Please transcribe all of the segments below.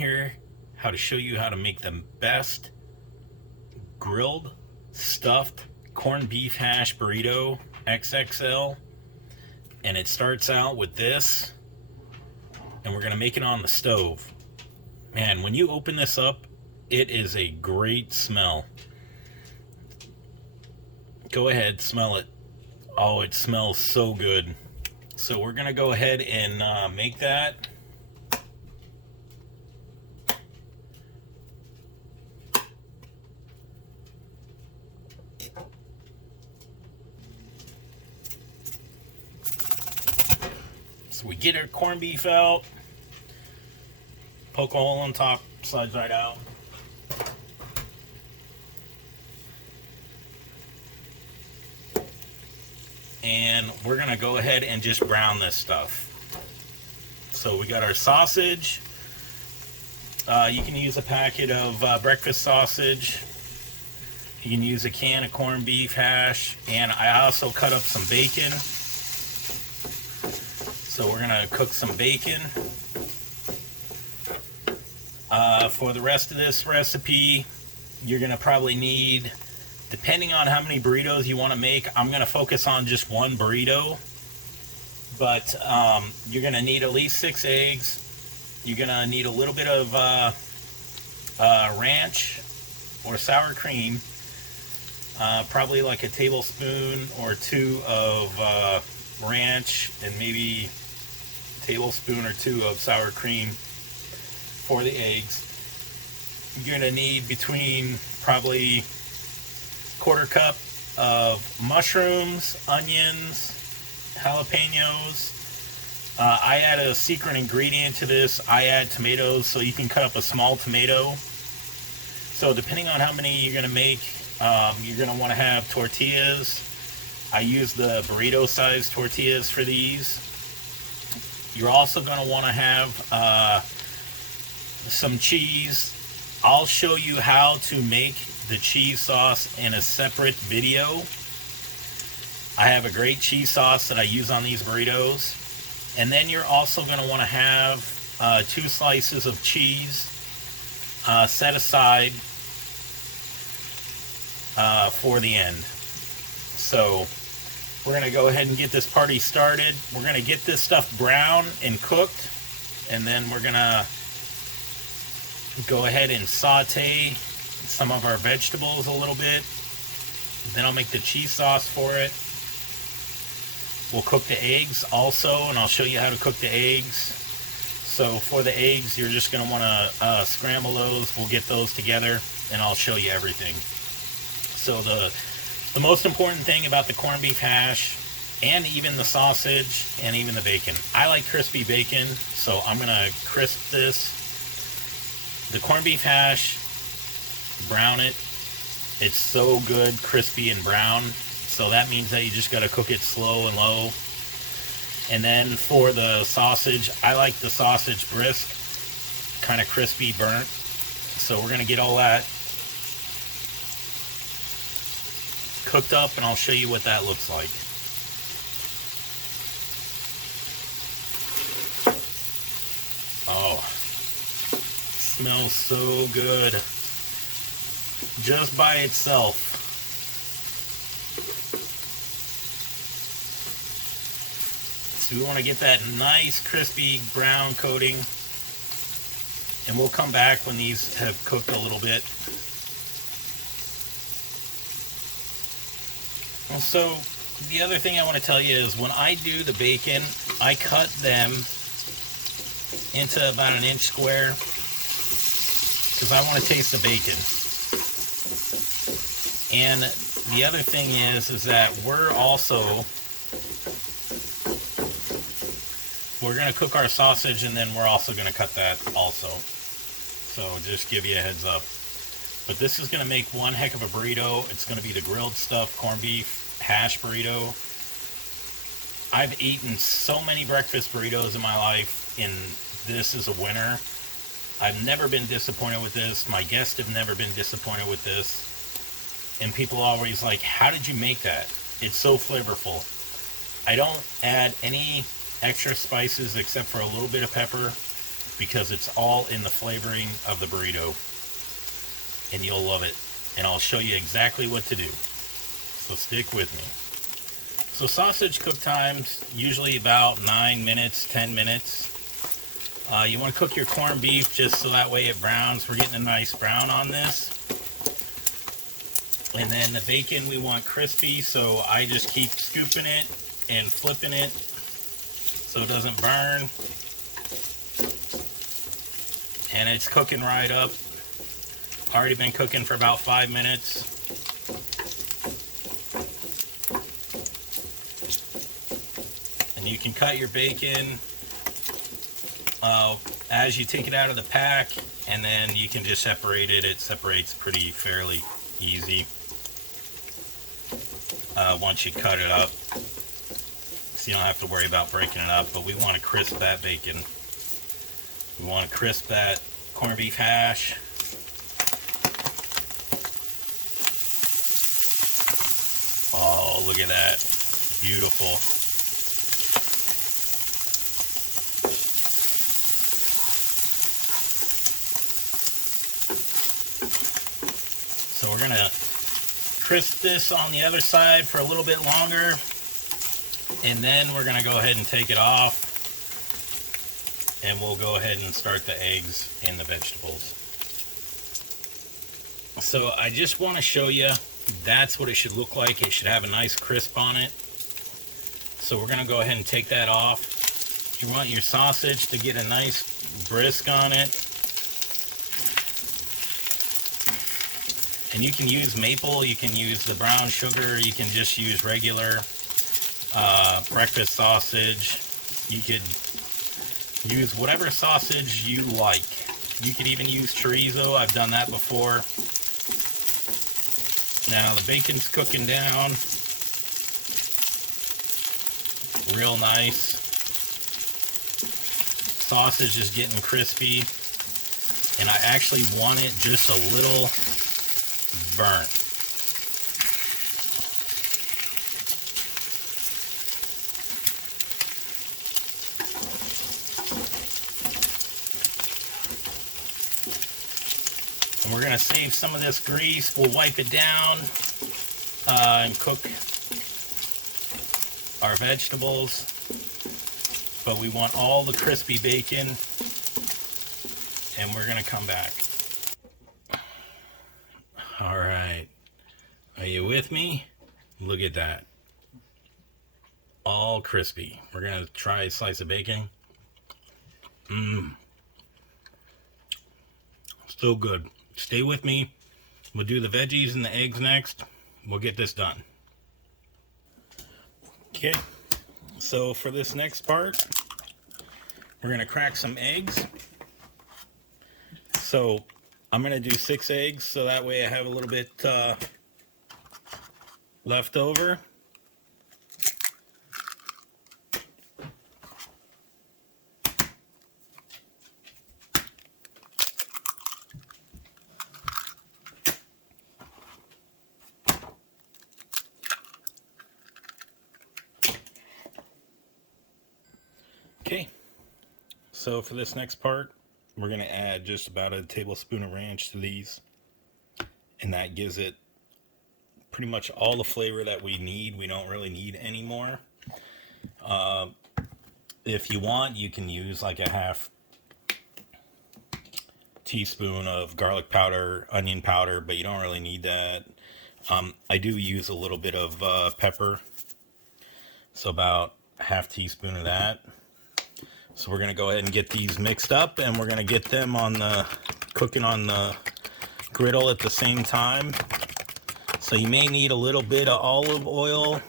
here how to show you how to make the best grilled stuffed corned beef hash burrito XXL. And it starts out with this, and we're gonna make it on the stove. Man, when you open this up, it is a great smell. Go ahead, smell it. Oh, it smells so good. So we're gonna go ahead and make that. So we get our corned beef out, poke a hole on top, slides right out. And we're gonna go ahead and just brown this stuff. So we got our sausage. You can use a packet of breakfast sausage. You can use a can of corned beef hash, and I also cut up some bacon. So we're gonna cook some bacon. For the rest of this recipe, you're gonna probably need, depending on how many burritos you want to make, I'm going to focus on just one burrito. But you're going to need at least 6 eggs. You're going to need a little bit of ranch or sour cream. Probably like a tablespoon or 2 of ranch, and maybe a tablespoon or 2 of sour cream for the eggs. You're going to need between probably 1/4 cup of mushrooms, onions, jalapenos. I add a secret ingredient to this. I add tomatoes, so you can cut up a small tomato. So depending on how many you're going to make, you're going to want to have tortillas. I use the burrito size tortillas for these. You're also going to want to have some cheese. I'll show you how to make the cheese sauce in a separate video. I have a great cheese sauce that I use on these burritos. And then you're also going to want to have 2 slices of cheese set aside for the end. So we're going to go ahead and get this party started. We're going to get this stuff brown and cooked, and then we're going to go ahead and saute some of our vegetables a little bit. Then I'll make the cheese sauce for it. We'll cook the eggs also, and I'll show you how to cook the eggs. So for the eggs, you're just going to want to scramble those. We'll get those together, and I'll show you everything. So the most important thing about the corned beef hash, and even the sausage, and even the bacon, I like crispy bacon, so I'm going to crisp this. The corned beef hash, brown it. It's so good, crispy and brown. So that means that you just got to cook it slow and low. And then for the sausage, I like the sausage brisk, kind of crispy, burnt. So we're going to get all that cooked up, and I'll show you what that looks like. Oh, smells so good just by itself. So we want to get that nice crispy brown coating, and we'll come back when these have cooked a little bit. Well, so the other thing I want to tell you is when I do the bacon, I cut them into about 1 inch square, because I want to taste the bacon. And the other thing is that we're going to cook our sausage, and then we're also going to cut that also. So just give you a heads up. But this is going to make one heck of a burrito. It's going to be the grilled stuffed corned beef hash burrito. I've eaten so many breakfast burritos in my life, and this is a winner. I've never been disappointed with this. My guests have never been disappointed with this. And people always like, how did you make that? It's so flavorful. I don't add any extra spices except for a little bit of pepper. because it's all in the flavoring of the burrito, and you'll love it. And I'll show you exactly what to do. So stick with me. So sausage cook times, usually about 9 minutes, 10 minutes. You want to cook your corned beef just so that way it browns. We're getting a nice brown on this. And then the bacon we want crispy, so I just keep scooping it and flipping it so it doesn't burn. And it's cooking right up. Already been cooking for about 5 minutes. And you can cut your bacon as you take it out of the pack, and then you can just separate it. It separates pretty fairly easy once you cut it up, so you don't have to worry about breaking it up. But we want to crisp that bacon. We want to crisp that corned beef hash. Oh, look at that. Beautiful. So we're going to crisp this on the other side for a little bit longer, and then we're going to go ahead and take it off, and we'll go ahead and start the eggs and the vegetables. So I just want to show you, that's what it should look like. It should have a nice crisp on it. So we're going to go ahead and take that off. You want your sausage to get a nice brisk on it. And you can use maple, you can use the brown sugar, you can just use regular breakfast sausage. You could use whatever sausage you like. You could even use chorizo. I've done that before. Now the bacon's cooking down real nice. Sausage is getting crispy, and I actually want it just a little burnt. And we're going to save some of this grease. We'll wipe it down and cook our vegetables. But we want all the crispy bacon, and we're going to come back. All right, are you with me? Look at that. All crispy. We're going to try a slice of bacon. So good. Stay with me. We'll do the veggies and the eggs next. We'll get this done. Okay, so for this next part, we're going to crack some eggs. So I'm going to do 6 eggs, so that way I have a little bit left over. Okay, so for this next part, we're going to add just about a tablespoon of ranch to these, and that gives it pretty much all the flavor that we need. We don't really need any more. If you want, you can use like a half teaspoon of garlic powder, onion powder, but you don't really need that. I do use a little bit of pepper, so about a half teaspoon of that. So we're going to go ahead and get these mixed up, and we're going to get them on the cooking on the griddle at the same time. So you may need a little bit of olive oil.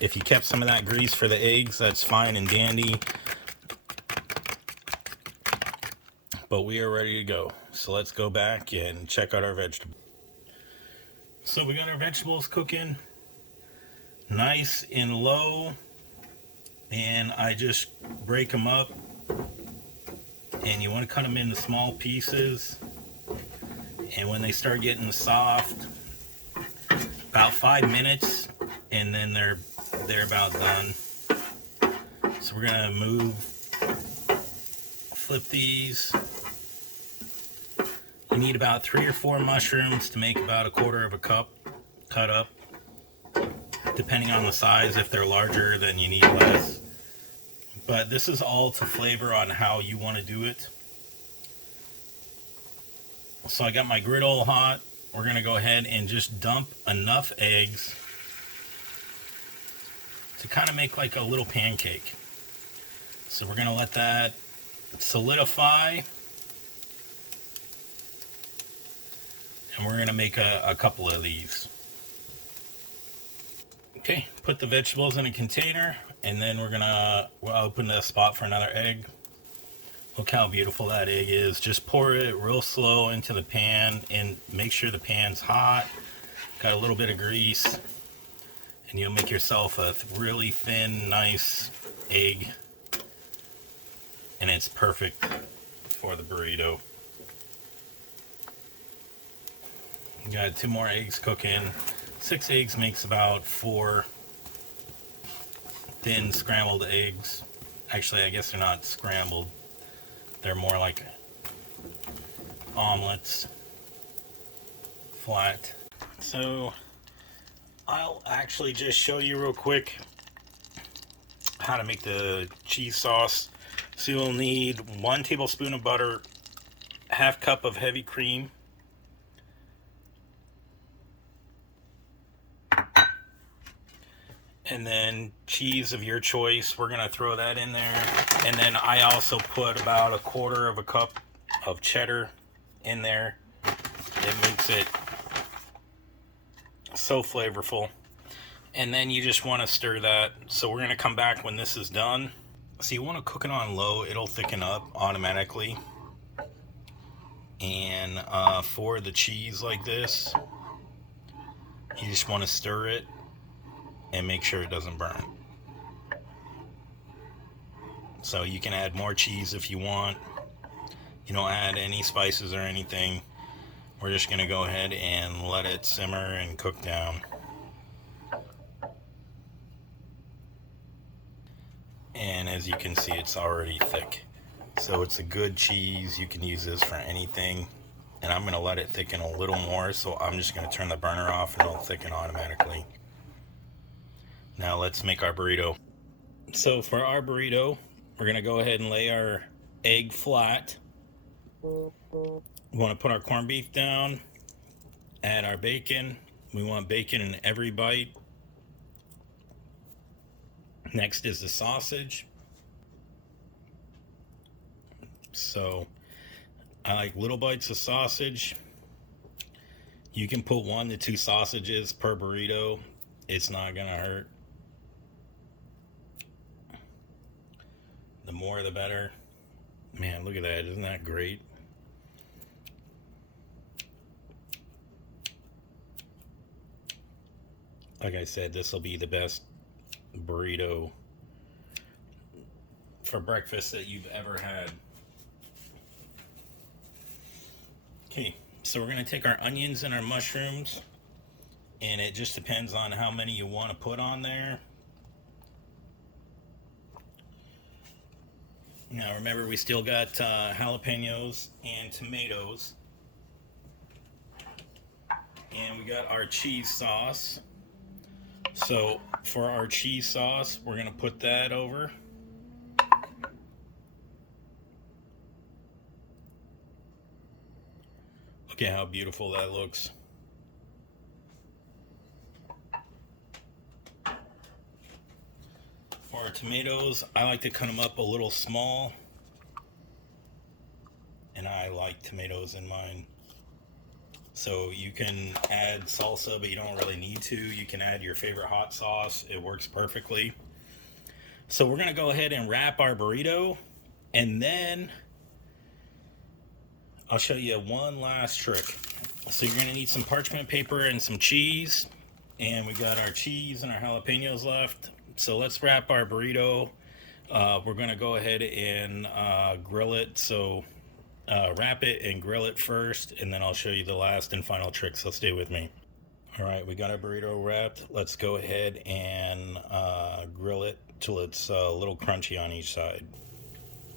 If you kept some of that grease for the eggs, that's fine and dandy. But we are ready to go. So let's go back and check out our vegetables. So we got our vegetables cooking nice and low. And I just break them up, and you want to cut them into small pieces. And when they start getting soft, about 5 minutes, and then they're about done. So we're gonna move flip these. You need about 3 or 4 mushrooms to make about 1/4 of a cup cut up. Depending on the size, if they're larger, then you need less. But this is all to flavor on how you want to do it. So I got my griddle hot. We're going to go ahead and just dump enough eggs to kind of make like a little pancake. So we're going to let that solidify. And we're going to make a couple of these. Okay, put the vegetables in a container, and then we'll open the spot for another egg. Look how beautiful that egg is. Just pour it real slow into the pan and make sure the pan's hot. Got a little bit of grease, and you'll make yourself a really thin, nice egg, and it's perfect for the burrito. Got 2 more eggs cooking. 6 eggs makes about 4 thin scrambled eggs. Actually, I guess they're not scrambled. They're more like omelets, flat. So I'll actually just show you real quick how to make the cheese sauce. So you'll need 1 tablespoon of butter, 1/2 cup of heavy cream, and then cheese of your choice. We're gonna throw that in there. And then I also put about 1/4 of a cup of cheddar in there. It makes it so flavorful. And then you just want to stir that. So we're gonna come back when this is done. So you want to cook it on low. It'll thicken up automatically. And for the cheese like this, you just want to stir it and make sure it doesn't burn. So you can add more cheese if you want. You don't add any spices or anything. We're just gonna go ahead and let it simmer and cook down. And as you can see, it's already thick. So it's a good cheese. You can use this for anything. And I'm gonna let it thicken a little more, so I'm just gonna turn the burner off and it'll thicken automatically. Now let's make our burrito. So for our burrito, we're gonna go ahead and lay our egg flat. We want to put our corned beef down, add our bacon. We want bacon in every bite. Next is the sausage. So I like little bites of sausage. You can put 1 to 2 sausages per burrito. It's not gonna hurt. The more the better. Man, look at that. Isn't that great? Like I said, this will be the best burrito for breakfast that you've ever had. Okay, so we're going to take our onions and our mushrooms, and it just depends on how many you want to put on there. Now remember, we still got jalapenos and tomatoes, and we got our cheese sauce. So for our cheese sauce, we're gonna put that over. Look at how beautiful that looks. For our tomatoes, I like to cut them up a little small, and I like tomatoes in mine. So you can add salsa, but you don't really need to. You can add your favorite hot sauce. It works perfectly. So we're gonna go ahead and wrap our burrito, and then I'll show you one last trick. So you're gonna need some parchment paper and some cheese, and we got our cheese and our jalapenos left. So let's wrap our burrito. We're gonna go ahead and grill it. So wrap it and grill it first, and then I'll show you the last and final trick, so stay with me. All right, we got our burrito wrapped. Let's go ahead and grill it till it's a little crunchy on each side.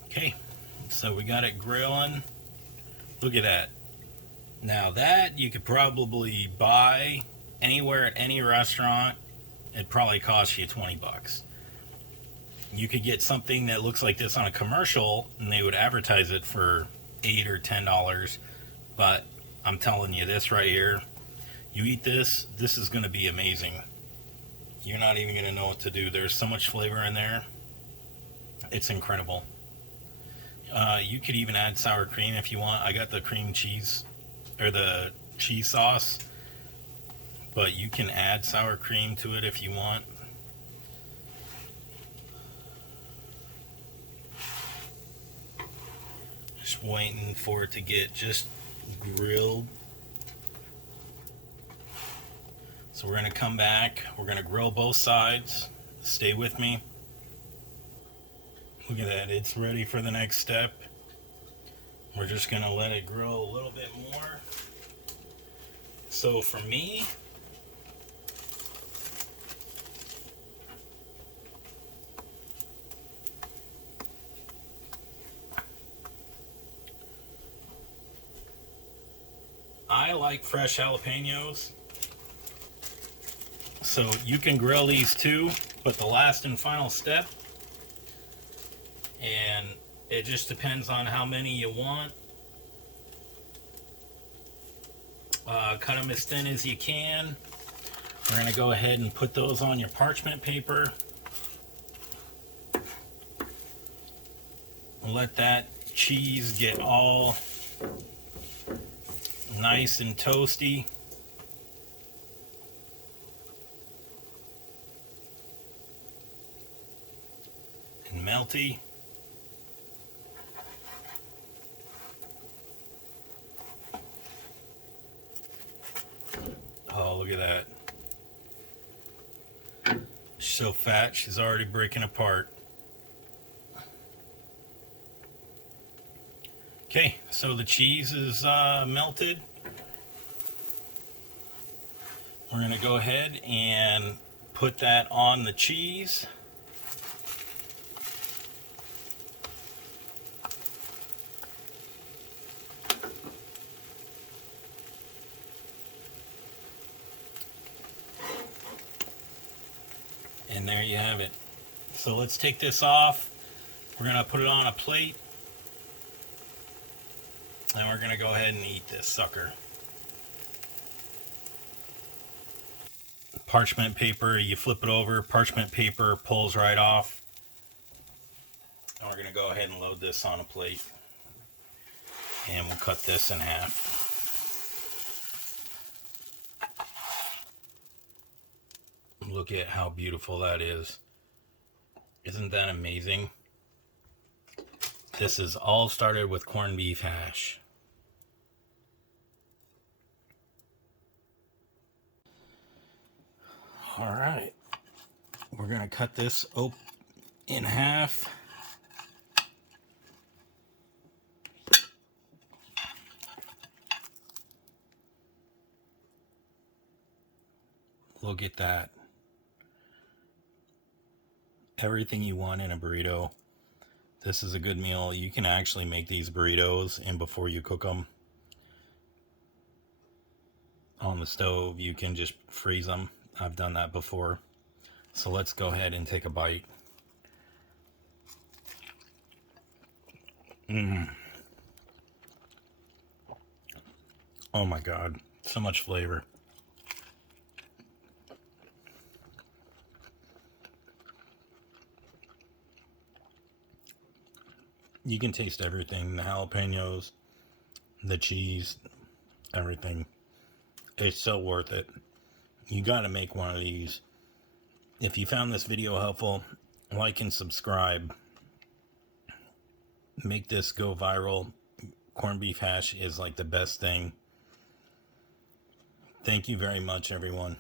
Okay, So we got it grilling. Look at that. Now that you could probably buy anywhere at any restaurant. It'd probably cost you 20 bucks. You could get something that looks like this on a commercial and they would advertise it for $8 or $10. But I'm telling you this right here, you eat this, this is going to be amazing. You're not even going to know what to do. There's so much flavor in there. It's incredible. You could even add sour cream if you want. I got the cream cheese or the cheese sauce, but you can add sour cream to it if you want. Just waiting for it to get just grilled. So we're going to come back. We're going to grill both sides. Stay with me. Look at that. It's ready for the next step. We're just going to let it grill a little bit more. So for me, I like fresh jalapenos. So you can grill these too, but the last and final step, and it just depends on how many you want. Cut them as thin as you can. We're going to go ahead and put those on your parchment paper. Let that cheese get all nice and toasty. And melty. Oh, look at that. She's so fat, she's already breaking apart. Okay, so the cheese is melted. We're going to go ahead and put that on the cheese. And there you have it. So let's take this off. We're going to put it on a plate. And we're going to go ahead and eat this sucker. Parchment paper, you flip it over, parchment paper pulls right off. And we're going to go ahead and load this on a plate. And we'll cut this in half. Look at how beautiful that is. Isn't that amazing? This is all started with corned beef hash. All right, we're gonna cut this in half. Look at that. Everything you want in a burrito. This is a good meal. You can actually make these burritos, and before you cook them on the stove, you can just freeze them. I've done that before. So let's go ahead and take a bite. Oh my God, so much flavor. You can taste everything, the jalapenos, the cheese, everything. It's so worth it. You got to make one of these. If you found this video helpful, like and subscribe. Make this go viral. Corned beef hash is like the best thing. Thank you very much, everyone.